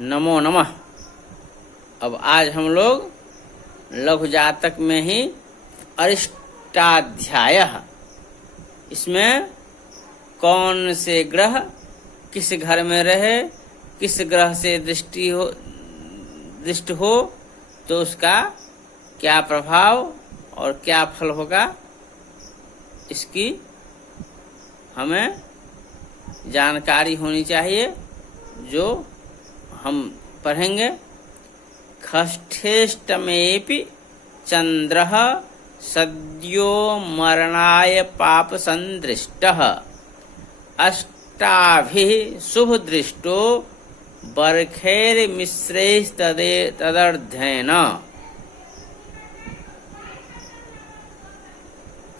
नमो नमः। अब आज हम लोग लघु जातक में ही अरिष्टाध्याय, इसमें कौन से ग्रह किस घर में रहे, किस ग्रह से दृष्ट हो तो उसका क्या प्रभाव और क्या फल होगा, इसकी हमें जानकारी होनी चाहिए, जो हम पढ़ेंगे। षष्ठेष्टमेपि चंद्रः सद्यो मरणाय पाप संदृष्टः अष्टाभिः शुभ दृष्टो बर्खैर्मिश्रैस्तदर्थेन।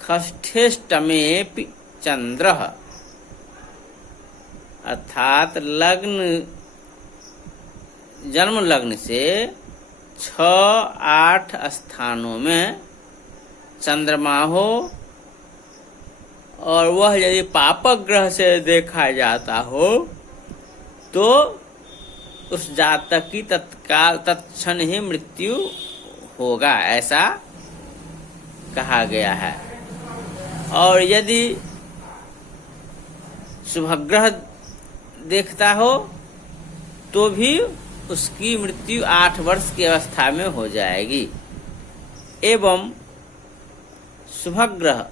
षष्ठेष्टमेपि चंद्रः अर्थात जन्म लग्न से 6-8 स्थानों में चंद्रमा हो और वह यदि पापक ग्रह से देखा जाता हो तो उस जातक की तत्क्षण ही मृत्यु होगा, ऐसा कहा गया है। और यदि शुभग्रह देखता हो तो भी उसकी मृत्यु 8 वर्ष की अवस्था में हो जाएगी। एवं शुभग्रह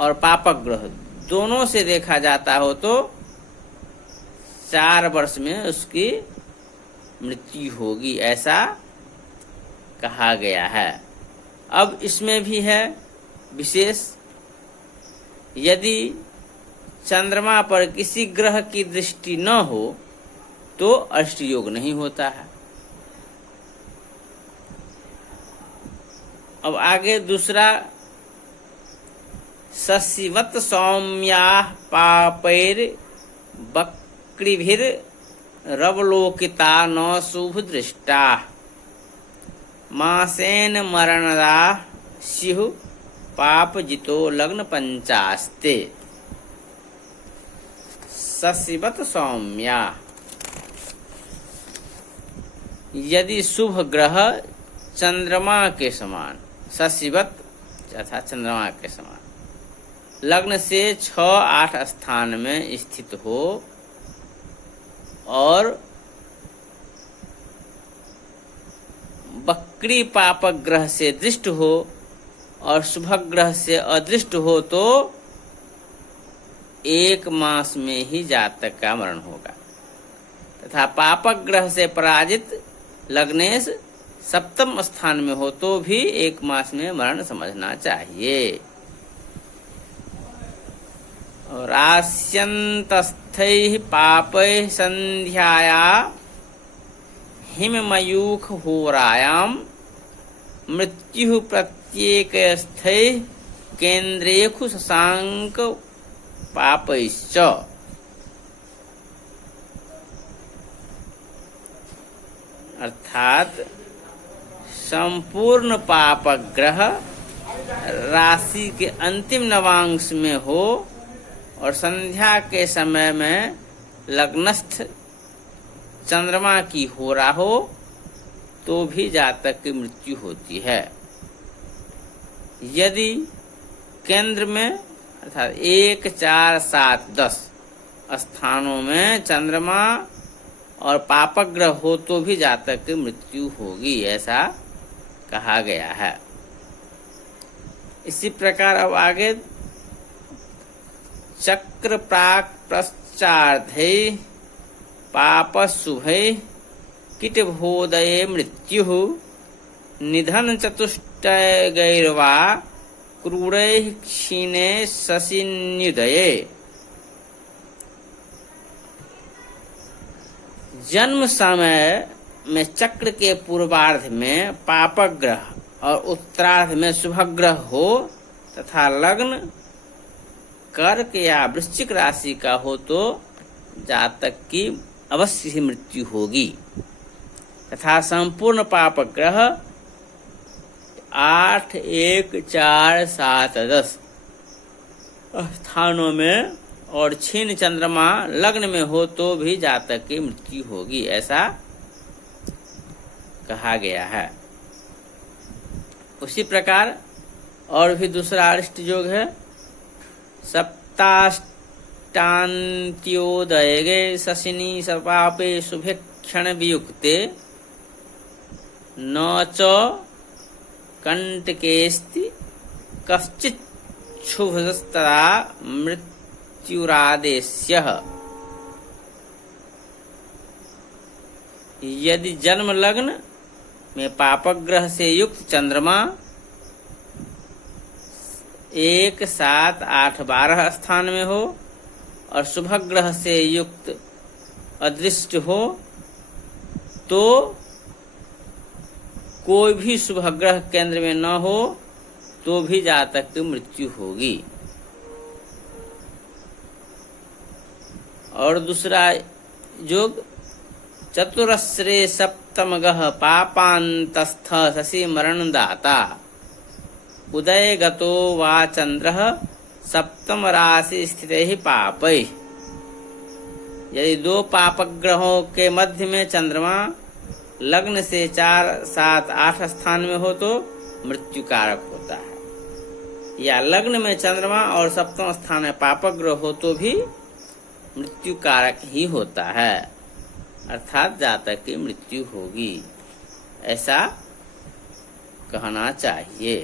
और पापक ग्रह दोनों से देखा जाता हो तो 4 वर्ष में उसकी मृत्यु होगी, ऐसा कहा गया है। अब इसमें भी है विशेष, यदि चंद्रमा पर किसी ग्रह की दृष्टि न हो तो अष्ट योग नहीं होता है। अब आगे दूसरा, शशिवत सौम्याः पापैर् वक्रीभिरवलोकिता न शुभ दृष्टाः मासेन मरणदा स्युः पापजितो लग्न पंचास्ते। शशिवत सौम्या, यदि शुभ ग्रह चंद्रमा के समान, शशिवत अर्थात चंद्रमा के समान लग्न से 6-8 स्थान में स्थित हो और वक्री पापक ग्रह से दृष्ट हो और शुभ ग्रह से अदृष्ट हो तो 1 मास में ही जातक का मरण होगा, तथा पापक ग्रह से पराजित लग्नेश सप्तम स्थान में हो तो भी 1 मास में मरण समझना चाहिए। और आस्यन्तस्थैः पापैः संध्याया हिममयूख होरायां मृत्यु प्रत्येकस्थैः केन्द्रेषु शशांक पापैश्च। अर्थात संपूर्ण पापक ग्रह राशि के अंतिम नवांश में हो और संध्या के समय में लग्नस्थ चंद्रमा की होरा हो तो भी जातक की मृत्यु होती है। यदि केंद्र में अर्थात 1, 4, 7, 10 स्थानों में चंद्रमा और पापक ग्रह हो तो भी जातक की मृत्यु होगी, ऐसा कहा गया है। इसी प्रकार अब आगे, चक्र प्राक पश्चार्धे पाप शुभे किटभोदये मृत्यु निधन चतुष्टयैर्वा क्रूरैः क्षीणे शशिन्युदये। जन्म समय में चक्र के पूर्वार्ध में पापक ग्रह और उत्तरार्ध में शुभग्रह हो तथा लग्न कर्क या वृश्चिक राशि का हो तो जातक की अवश्य ही मृत्यु होगी, तथा संपूर्ण पापक ग्रह 8, 1, 4, 7, 10 स्थानों में और क्षीण चंद्रमा लग्न में हो तो भी जातक की मृत्यु होगी, ऐसा कहा गया है। उसी प्रकार और भी दूसरा अरिष्ट योग है, सप्ताष्टान्त्योदये शशिनी सपापे शुभे क्षण वियुक्ते न च कंटकेस्ति कश्चित् शुभस्तदा मृत्युरादेश्यः। यदि जन्म लग्न में पापग्रह से युक्त चंद्रमा 1, 7, 8, 12 स्थान में हो और शुभग्रह से युक्त अदृष्ट हो तो कोई भी शुभग्रह केंद्र में न हो तो भी जातक की मृत्यु होगी। और दूसरा योग, चतुरस्रे सप्तमगः पापान्तस्थ शशि मरण दाता उदय गतो वा चंद्रः सप्तम राशि स्थित ही पापै। यदि 2 पापग्रहों के मध्य में चंद्रमा लग्न से 4, 7, 8 स्थान में हो तो मृत्यु कारक होता है, या लग्न में चंद्रमा और सप्तम स्थान में पापग्रह हो तो भी मृत्यु कारक ही होता है, अर्थात जातक की मृत्यु होगी, ऐसा कहना चाहिए।